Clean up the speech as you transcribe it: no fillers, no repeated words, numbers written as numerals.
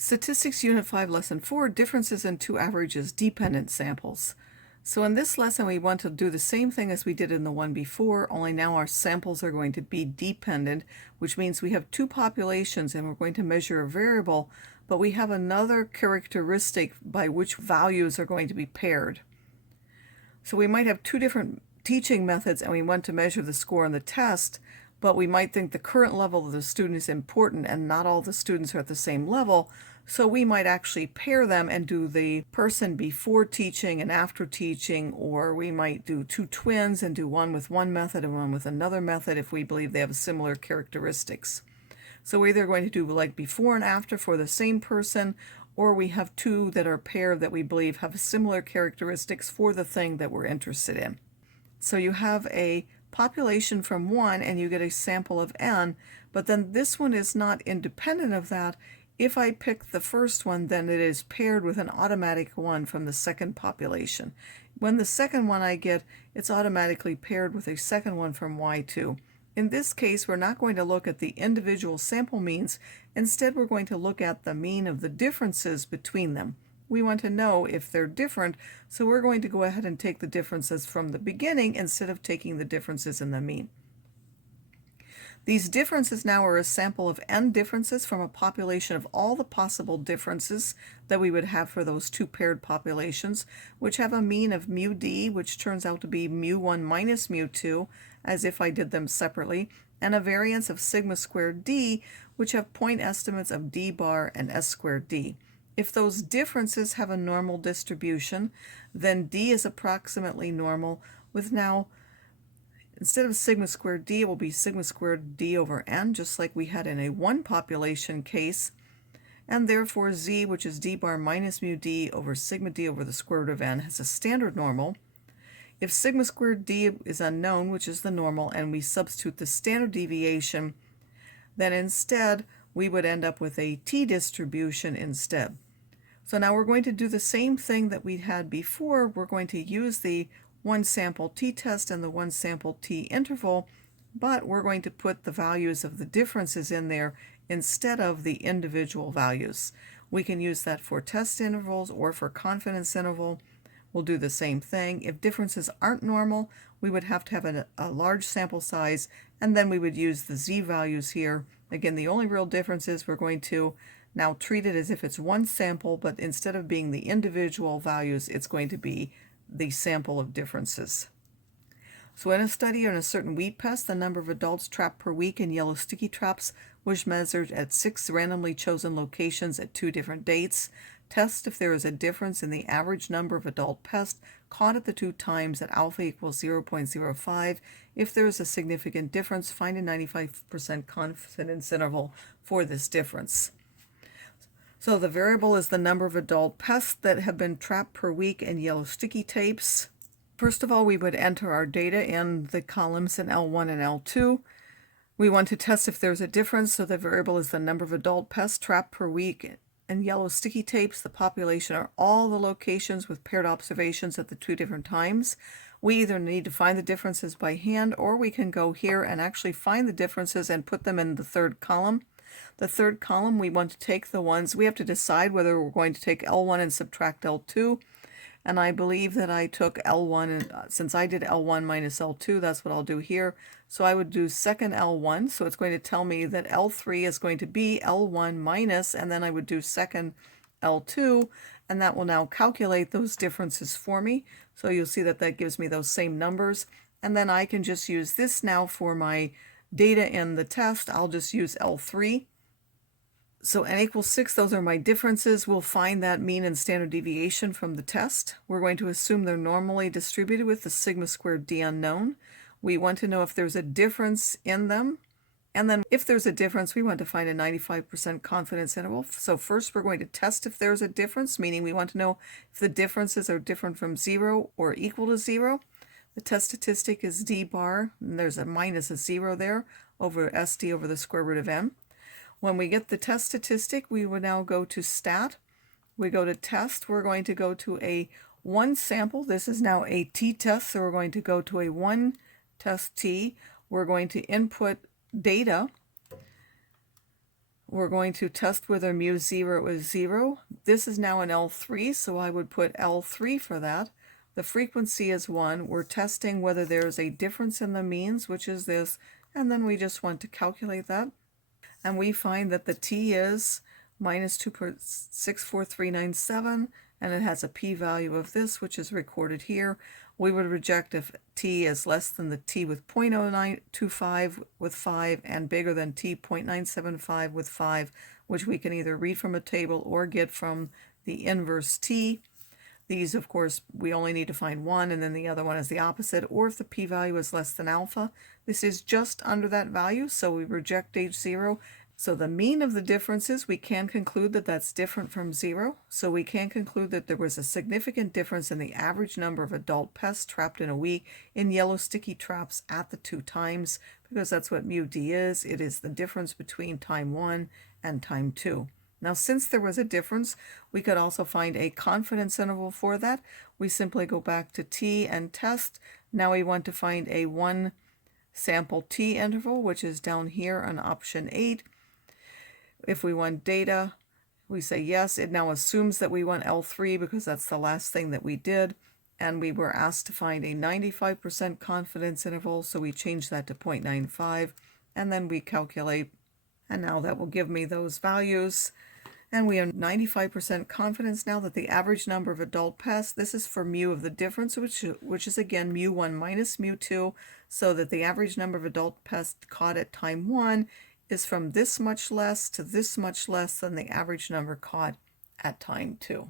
Statistics Unit 5, Lesson 4, Differences in Two Averages, Dependent Samples. So in this lesson, we want to do the same thing as we did in the one before, only now our samples are going to be dependent, which means we have two populations and we're going to measure a variable, but we have another characteristic by which values are going to be paired. So we might have two different teaching methods and we want to measure the score on the test, but we might think the current level of the student is important and not all the students are at the same level. So we might actually pair them and do the person before teaching and after teaching, or we might do two twins and do one with one method and one with another method if we believe they have similar characteristics. So we're either going to do like before and after for the same person, or we have two that are paired that we believe have similar characteristics for the thing that we're interested in. So you have a population from 1 and you get a sample of n, but then this one is not independent of that. If I pick the first one, then it is paired with an automatic one from the second population. When the second one I get, it's automatically paired with a second one from y2. In this case, we're not going to look at the individual sample means. Instead, we're going to look at the mean of the differences between them. We want to know if they're different, so we're going to go ahead and take the differences from the beginning instead of taking the differences in the mean. These differences now are a sample of n differences from a population of all the possible differences that we would have for those two paired populations, which have a mean of mu d, which turns out to be mu1 minus mu2, as if I did them separately, and a variance of sigma squared d, which have point estimates of d bar and s squared d. If those differences have a normal distribution, then d is approximately normal, with now, instead of sigma squared d, it will be sigma squared d over n, just like we had in a one population case, and therefore z, which is d bar minus mu d over sigma d over the square root of n, has a standard normal. If sigma squared d is unknown, which is the normal, and we substitute the standard deviation, then instead we would end up with a t-distribution instead. So now we're going to do the same thing that we had before. We're going to use the one sample t-test and the one sample t-interval, but we're going to put the values of the differences in there instead of the individual values. We can use that for test intervals or for confidence interval. We'll do the same thing. If differences aren't normal, we would have to have a large sample size, and then we would use the z values here. Again, the only real difference is we're going to now treat it as if it's one sample, but instead of being the individual values, it's going to be the sample of differences. So in a study on a certain wheat pest, the number of adults trapped per week in yellow sticky traps was measured at 6 randomly chosen locations at 2 different dates. Test if there is a difference in the average number of adult pests caught at the 2 times at alpha equals 0.05. If there is a significant difference, find a 95% confidence interval for this difference. So the variable is the number of adult pests that have been trapped per week in yellow sticky tapes. First of all, we would enter our data in the columns in L1 and L2. We want to test if there's a difference, so the variable is the number of adult pests trapped per week in yellow sticky tapes. The population are all the locations with paired observations at the 2 different times. We either need to find the differences by hand, or we can go here and actually find the differences and put them in the third column. The third column, we want to take the ones, we have to decide whether we're going to take L1 and subtract L2. And I believe that I took L1, and since I did L1 minus L2, that's what I'll do here. So I would do second L1, so it's going to tell me that L3 is going to be L1 minus, and then I would do second L2, and that will now calculate those differences for me. So you'll see that that gives me those same numbers. And then I can just use this now for my data in the test. I'll just use L3. So n equals 6, those are my differences. We'll find that mean and standard deviation from the test. We're going to assume they're normally distributed with the sigma squared d unknown. We want to know if there's a difference in them. And then if there's a difference, we want to find a 95% confidence interval. So first we're going to test if there's a difference, meaning we want to know if the differences are different from 0 or equal to 0. The test statistic is d bar, and there's a minus a 0 there, over sd over the square root of n. When we get the test statistic, we will now go to stat. We go to test. We're going to go to a one sample. This is now a t-test, so we're going to go to a one test t. We're going to input data. We're going to test whether mu0 is 0. This is now an L3, so I would put L3 for that. The frequency is 1. We're testing whether there's a difference in the means, which is this, and then we just want to calculate that. And we find that the t is minus 2.64397, and it has a p-value of this, which is recorded here. We would reject if t is less than the t with 0.0925 with 5 and bigger than t 0.975 with 5, which we can either read from a table or get from the inverse t. These, of course, we only need to find one, and then the other one is the opposite, or if the p-value is less than alpha. This is just under that value, so we reject H0. So the mean of the differences, we can conclude that that's different from 0. So we can conclude that there was a significant difference in the average number of adult pests trapped in a week in yellow sticky traps at the 2 times, because that's what mu d is. It is the difference between time 1 and time 2. Now, since there was a difference, we could also find a confidence interval for that. We simply go back to t and test. Now we want to find a 1 sample t interval, which is down here on option 8. If we want data, we say yes. It now assumes that we want L3 because that's the last thing that we did. And we were asked to find a 95% confidence interval, so we change that to 0.95, and then we calculate. And now that will give me those values. And we have 95% confidence now that the average number of adult pests, this is for mu of the difference, which is again mu1 minus mu2, so that the average number of adult pests caught at time 1 is from this much less to this much less than the average number caught at time 2.